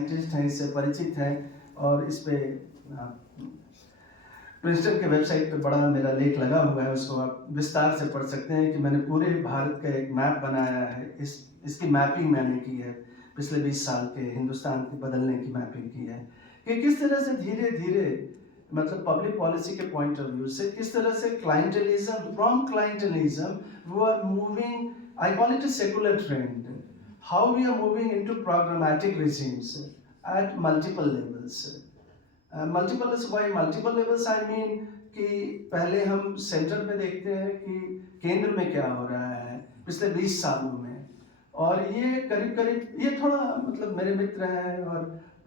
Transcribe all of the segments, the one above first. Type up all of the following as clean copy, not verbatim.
Scientist हैं, इससे परिचित हैं और इस पे प्रिंसटन के वेबसाइट पे बड़ा मेरा लेख लगा हुआ है, उसको आप विस्तार से पढ़ सकते हैं कि मैंने पूरे भारत का एक मैप बनाया है। इसकी मैपिंग मैंने की है, पिछले 20 साल के हिंदुस्तान के बदलने की मैपिंग की है कि किस तरह से धीरे धीरे मतलब पब्लिक पॉलिसी के पॉइंट ऑफ व्यू से किस तरह से clientelism, from clientelism we are moving, I call it a secular trend, how we are moving into programmatic regimes at multiple levels. Multiple why multiple levels I mean कि पहले हम centre पे देखते हैं कि केंद्र में क्या हो रहा है पिछले 20 सालों में, और ये करीब करीब ये थोड़ा मतलब मेरे मित्र हैं और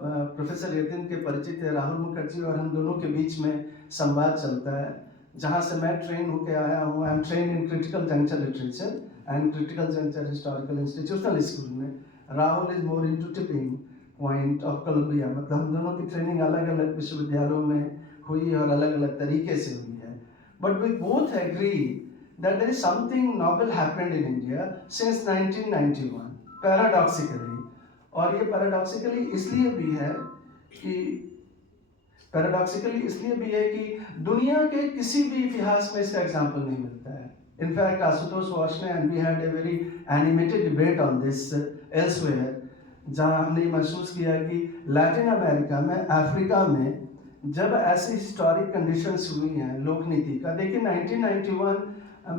प्रोफेसर यतिन के परिचित है राहुल मुखर्जी, और हम दोनों के बीच में संवाद चलता है। जहाँ से मैं ट्रेन होके आया हूँ, I am train in critical juncture literature and critical juncture historical institutional school में। Rahul is more into tipping point of Columbia, मतलब हम दोनों की ट्रेनिंग अलग अलग विश्वविद्यालयों में हुई और अलग अलग तरीके से हुई है, but we both agree that there is something novel happened in India since 1991 paradoxically। और ये paradoxically इसलिए भी है कि दुनिया के किसी भी इतिहास में इसका एग्जाम्पल नहीं मिलता है। इनफैक्ट आशुतोष वॉश ने, and we had a very animated debate on this elsewhere, जहाँ हमने महसूस किया कि लैटिन अमेरिका में, अफ्रीका में जब ऐसी हिस्टोरिक कंडीशंस हुई हैं लोक नीति का, देखिए 1991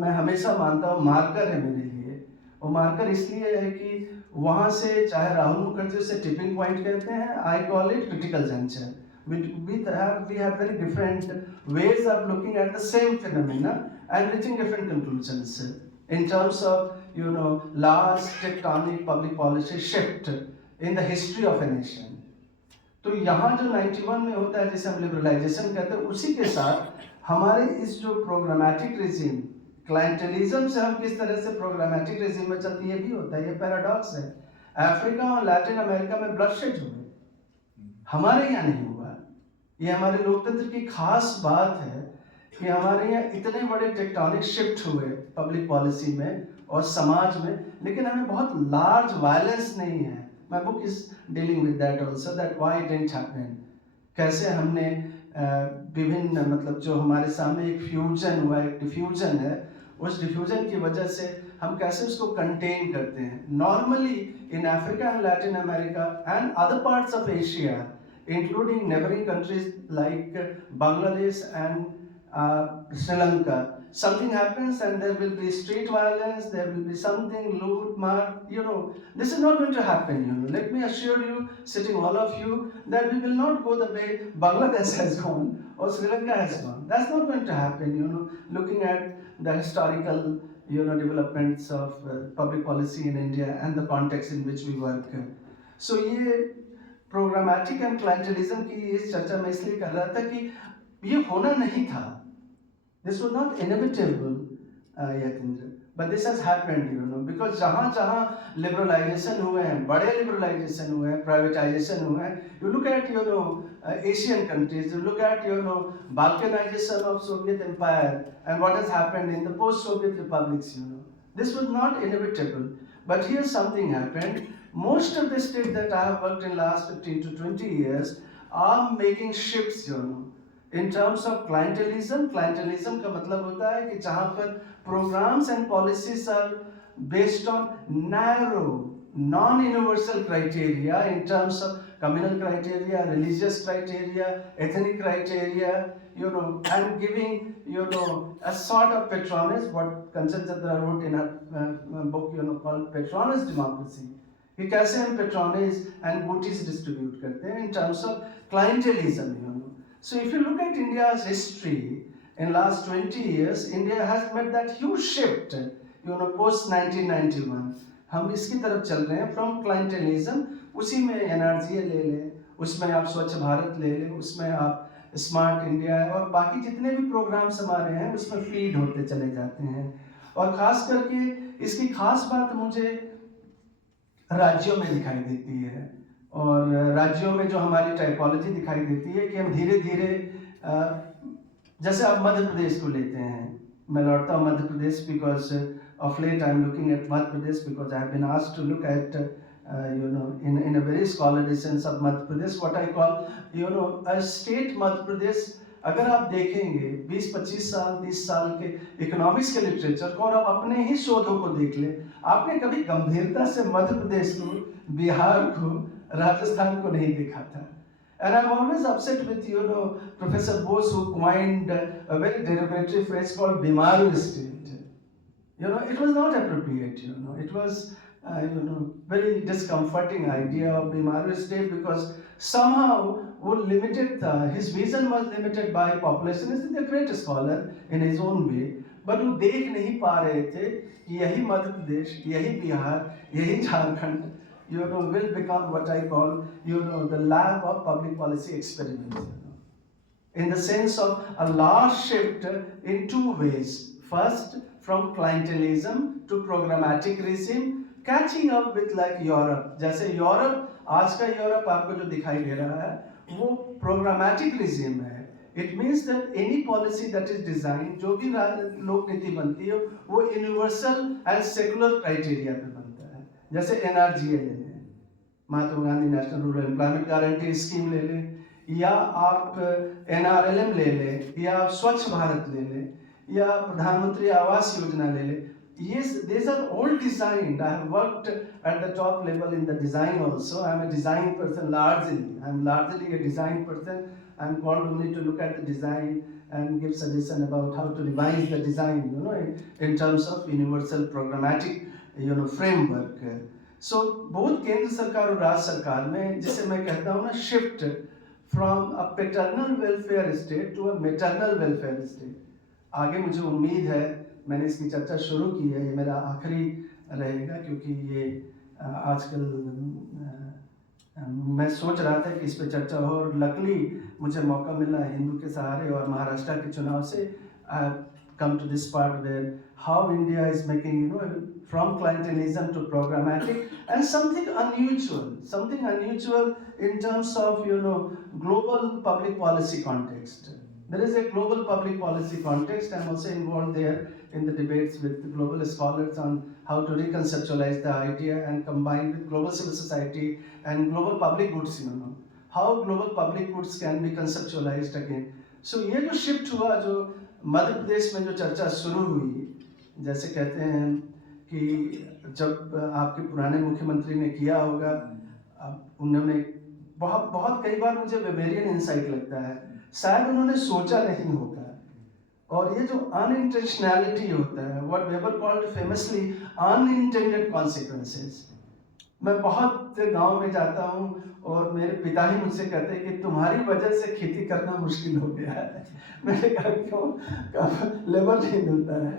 मैं हमेशा मानता हूँ मार्कर है मेरे लिए। वो मार्कर इसलिए है कि वहाँ से, चाहे राहुल मुखर्जी उसे टिपिंग पॉइंट कहते हैं, आई call it critical junction. We have very different ways of looking at the same phenomena and reaching different conclusions in terms of large tectonic public policy shift in the history of a nation। तो यहाँ जो 91 में होता है जिसे हम liberalisation कहते हैं, उसी के साथ हमारे इस जो प्रोग्रामेटिक रेजिम, क्लाइंटलिज्म से हम किस तरह से प्रोग्रामेटिक रेजिम में चलती है भी होता है। ये पैराडॉक्स है। अफ्रीका और लैटिन अमेरिका में ब्लडशेड हुए, हमारे यहाँ नहीं हुआ। ये हमारे लोकतंत्र की खास बात है कि हमारे यहाँ इतने बड़े टेक्टोनिक शिफ्ट हुए पब्लिक पॉलिसी में और समाज में, लेकिन हमें बहुत लार्ज वायलेंस नहीं है। My book is dealing with that also, that why it didn't happen। कैसे हमने विभिन्न मतलब जो हमारे सामने एक फ्यूजन हुआ, एक डिफ्यूजन है, उस डिफ्यूजन की वजह से हम कैसे उसको कंटेन करते हैं। Normally in Africa and Latin America and other parts of Asia, including neighboring countries like Bangladesh and Sri Lanka, something happens and there will be street violence, there will be something, loot, mark, this is not going to happen, Let me assure you, sitting all of you, that we will not go the way Bangladesh has gone or Sri Lanka has gone. That's not going to happen, looking at the historical, developments of public policy in India and the context in which we work. So, ये programmatic and क्लाइंटलिज्म की इस चर्चा में इसलिए कर रहा था कि ये होना नहीं था। This was not inevitable Yatindra, but this has happened, because जहाँ जहाँ लिबरलाइजेशन हुए हैं, बड़े लिबरलाइजेशन हुए हैं, प्राइवेटाइजेशन हुए हैं, you look at Asian countries, you look at balkanisation of Soviet empire and what has happened in the post Soviet republics, this was not inevitable, but here something happened. Most of the states that I have worked in last 15 to 20 years are making shifts, in terms of clientelism। Clientelism का मतलब होता है कि जहाँ पर programs and policies are based on narrow, non-universal criteria in terms of communal criteria, religious criteria, ethnic criteria, and giving, a sort of patronage, what Kanchan Chandra wrote in her book, called Patronage Democracy। कि कैसे हम patronage and booties distribute करते हैं in terms of clientelism. So if you look at India's history in last 20 years, India has made that huge shift, post 1991। हम इसकी तरफ चल रहे हैं फ्रॉम क्लाइंटलिज्म। उसी में एनआरजी ले लें, उसमें आप स्वच्छ भारत ले लें, उसमें आप स्मार्ट इंडिया है और बाकी जितने भी प्रोग्राम्स हमारे हैं उसमें फीड होते चले जाते हैं। और खास करके इसकी खास बात मुझे राज्यों में दिखाई देती है, और राज्यों में जो हमारी टाइपोलॉजी दिखाई देती है कि हम धीरे धीरे, जैसे आप मध्य प्रदेश को लेते हैं, मैं लौटता हूँ Madhya Pradesh because of let I am looking at Madhya Pradesh because I have been asked to look at in a very scholarly sense of Madhya Pradesh, what I call a state Madhya Pradesh. अगर आप देखेंगे 20-25 साल 30 साल के इकोनॉमिक्स के literature को और आप अपने ही शोधों को देख ले, आपने कभी गंभीरता से मध्य प्रदेश को, बिहार को, राजस्थान को नहीं देखा था. And I'm always upset with Professor Bose, who coined a very derogatory phrase called Bimaru state. It was not appropriate. It was very discomforting idea of Bimaru state, because somehow his vision was limited by population. He's a great scholar in his own way, but वो देख नहीं पा रहे थे कि यही मध्य प्रदेश, यही बिहार, यही Jharkhand will become what I call the lab of public policy experiments, in the sense of a large shift in two ways. First, from clientelism to programmatic regime, catching up with like Europe. जैसे Europe, आज का Europe आपको जो दिखाई दे रहा है वो programmatic regime है. It means that any policy that is designed, जो भी लोक नीति बनती है वो universal and secular criteria पे बनता है. जैसे NRGA ले लें, Mahatma Gandhi national rural employment guarantee scheme ले लें, या आप NRLM ले लें, या आप स्वच्छ भारत ले लें, या प्रधानमंत्री आवास योजना ले लें. Yes, these are all designed. I have worked at the top level in the design also. I am a design person largely. I am largely a design person. I am called only to look at the design and give suggestion about how to revise the design, in terms of universal programmatic, framework. So both केंद्र सरकार और राज्य सरकार में, जिसे मैं कहता हूँ ना, shift from a paternal welfare state to a maternal welfare state. आगे मुझे उम्मीद है, मैंने इसकी चर्चा शुरू की है, ये मेरा आखिरी रहेगा, क्योंकि ये आजकल मैं सोच रहा था कि इस पे चर्चा हो, और लकली मुझे मौका मिला हिंदू के सहारे और महाराष्ट्र के चुनाव से. आई come to this part where how India is making, from clientelism to programmatic, and something unusual in terms of, global public policy context. There is a global public policy context. I'm also involved there in the debates with the global scholars on how to reconceptualize the idea and combine with global civil society and global public goods, how global public goods can be conceptualized again. So ये जो shift हुआ, जो मध्य प्रदेश में जो चर्चा शुरू हुई, जैसे कहते हैं कि जब आपके पुराने मुख्यमंत्री ने किया होगा, उन्होंने बहुत कई बार मुझे वेबेरियन इंसाइट लगता है, शायद उन्होंने सोचा नहीं होगा. और ये जो अनइंटेंशनैलिटी होता है, what weber called famously unintended consequences. मैं बहुत गांव में जाता हूँ और मेरे पिता ही मुझसे कहते हैं कि तुम्हारी वजह से खेती करना मुश्किल हो गया है. मैंने कहा क्यों? लेबर नहीं मिलता है.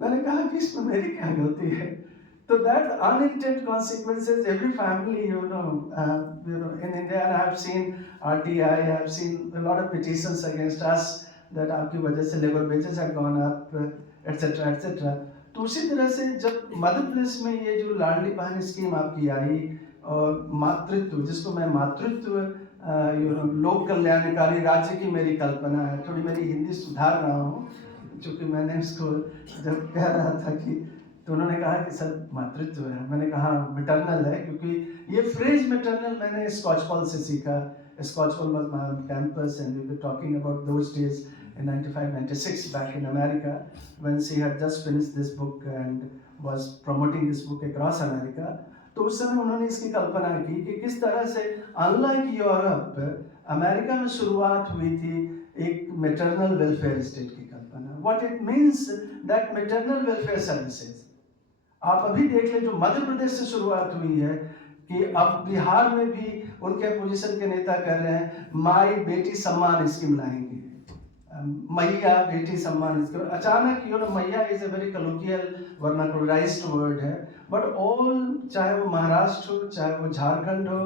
मैंने कहा कि इसमें मेरी क्या गलती है? So that unintended consequences, every family, in India, and I have seen RTI, I have seen a lot of petitions against us that आपकी वजह से labor wages have gone up, etc., etc. तो उसी तरह से जब मध्य प्रदेश में ये जो लाडली बहन स्कीम आपकी आई, और मातृत्व, जिसको मैं मातृत्व लोक कल्याणकारी राज्य की मेरी कल्पना है, थोड़ी मेरी हिंदी सुधार रहा हूँ, क्योंकि मैंने इसको जब कह रहा था कि, तो उन्होंने कहा कि सर मातृत्व है, मैंने कहा मैटरनल है, क्योंकि ये फ्रेज मैटरनल मैंने स्कॉचपॉल से सीखा. Skocpol was my campus and we were talking about those days in 95-96 back in America, when she had just finished this book and was promoting this book across America. तो उस समय उन्होंने इसकी कल्पना की कि किस तरह से अनलाइक यूरोप, अमेरिका में शुरुआत हुई थी एक मैटरनल वेलफेयर स्टेट की कल्पना. What it means that maternal welfare services, आप अभी देख लें, जो मध्य प्रदेश से शुरुआत हुई है, कि अब बिहार में भी उनके अपोजिशन के नेता कह रहे हैं माई बेटी सम्मान स्कीम लाएंगे, मैया बेटी सम्मान स्कीम. अचानक मैया is a very colloquial vernacularized word है, बट ऑल, चाहे वो महाराष्ट्र हो, चाहे वो झारखंड हो,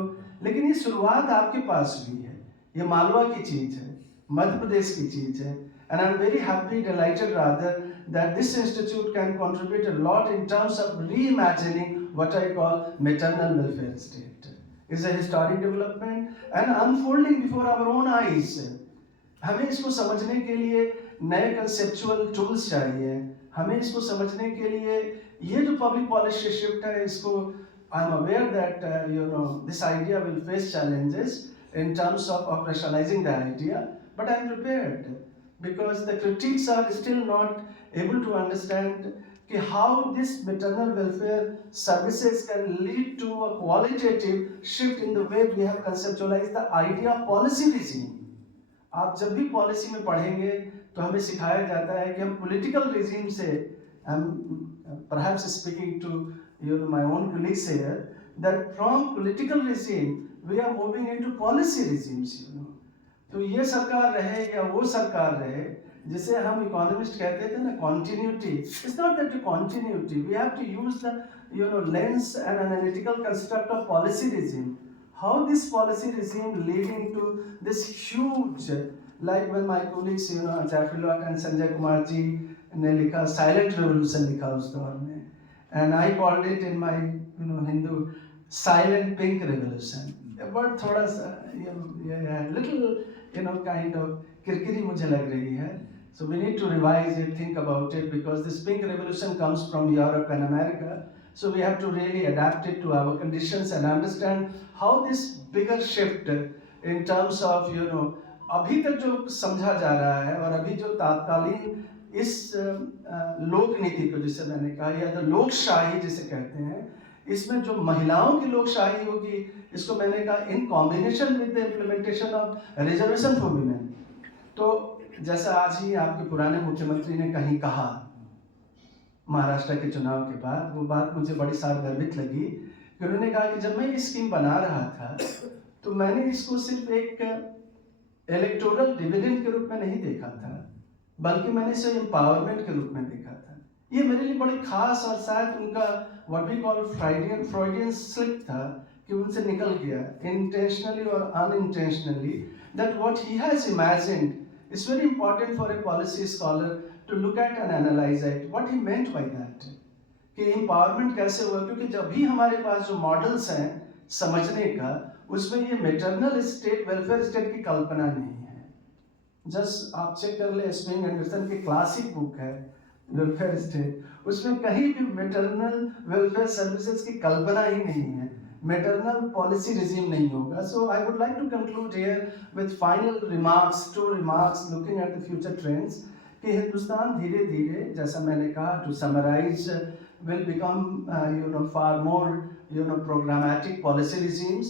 लेकिन ये शुरुआत आपके पास हुई है. ये मालवा की चीज है, मध्य प्रदेश की चीज है. And I'm very happy, delighted rather, that this institute can contribute a lot in terms of reimagining what I call maternal welfare state. It's a historic development and unfolding before our own eyes. हमें इसको समझने के लिए नए conceptual tools चाहिए. हमें इसको समझने के लिए ये जो पब्लिक पॉलिसी शिफ्ट है, इसको I'm aware that this idea will face challenges in terms of operationalizing the idea, but I'm prepared because the critics are still not able to understand how this maternal welfare services can lead to a qualitative shift in the way we have conceptualized the idea of policy regime. आप जब भी policy में पढ़ेंगे तो हमें सिखाया जाता है कि हम पॉलिटिकल रिजीम से perhaps speaking to my own colleagues here, that from political regime we are moving into policy regimes. तो ये सरकार रहे या वो सरकार रहे, जिसे हम इकोनॉमिस्ट कहते थे ना continuity. It's not that the continuity. We have to use the lens and analytical construct of policy regime. How this policy regime leading to this huge, like when my colleagues Jeffrey Locke and Sanjay Kumar ji ने लिखा silent revolution लिखा उस दौर में, and I called it in my Hindu silent pink revolution. But थोड़ा सा ये little kind of किरकिरी मुझे लग रही है. So we need to revise it, think about it, because this pink revolution comes from Europe and America. So we have to really adapt it to our conditions and understand how this bigger shift in terms of अभी तक जो समझा जा रहा है और अभी जो तात्कालीन इस लोक नीति को जिसे मैंने कहा या तो लोकशाही जिसे कहते हैं, इसमें जो महिलाओं की लोकशाही होगी, इसको मैंने कहा in combination with the implementation of reservation for women. तो जैसा आज ही आपके पुराने मुख्यमंत्री ने कहीं कहा महाराष्ट्र के चुनाव के बाद, वो बात मुझे बड़ी सारगर्भित लगी कि उन्होंने कहा कि जब मैं ये स्कीम बना रहा था तो मैंने इसको सिर्फ एक इलेक्टोरल डिविडेंड के रूप में नहीं देखा था, बल्कि मैंने इसे एम्पावरमेंट के रूप में देखा था. ये मेरे लिए बड़ी खास और शायद उनका what we call Freudian slip था कि उनसे निकल गया इंटेंशनली और unintentionally, that what he has imagined is very important for a policy scholar to look at and analyze it. What he meant by that कि empowerment कैसे हुआ, क्योंकि जब भी हमारे पास जो मॉडल्स हैं समझने का, उसमें ये मैटरनल स्टेट वेलफेयर स्टेट की कल्पना नहीं है. जस्ट आप चेक कर ले, स्प्रिंग एंडरसन की क्लासिक बुक है वेलफेयर स्टेट, उसमें कहीं भी मैटरनल वेलफेयर सर्विसेज की कल्पना ही नहीं है, मैटरनल पॉलिसी रिजीम नहीं होगा. So I would like to conclude here with final remarks, 2 remarks looking at the future trends कि हिंदुस्तान धीरे धीरे, जैसा मैंने कहा, to summarize, will become far more programmatic policy regimes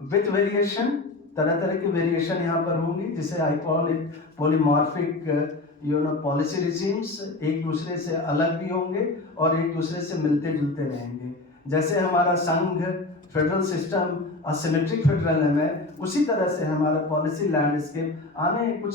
with variation. तरह तरह की वेरिएशन यहाँ पर होंगी, जिसे I call it polymorphic policy regimes. एक दूसरे से अलग भी होंगे और एक दूसरे से मिलते जुलते रहेंगे. जैसे हमारा संघ फेडरल सिस्टम असिमेट्रिक फेडरलिज्म है, उसी तरह से हमारा पॉलिसी लैंडस्केप आने कुछ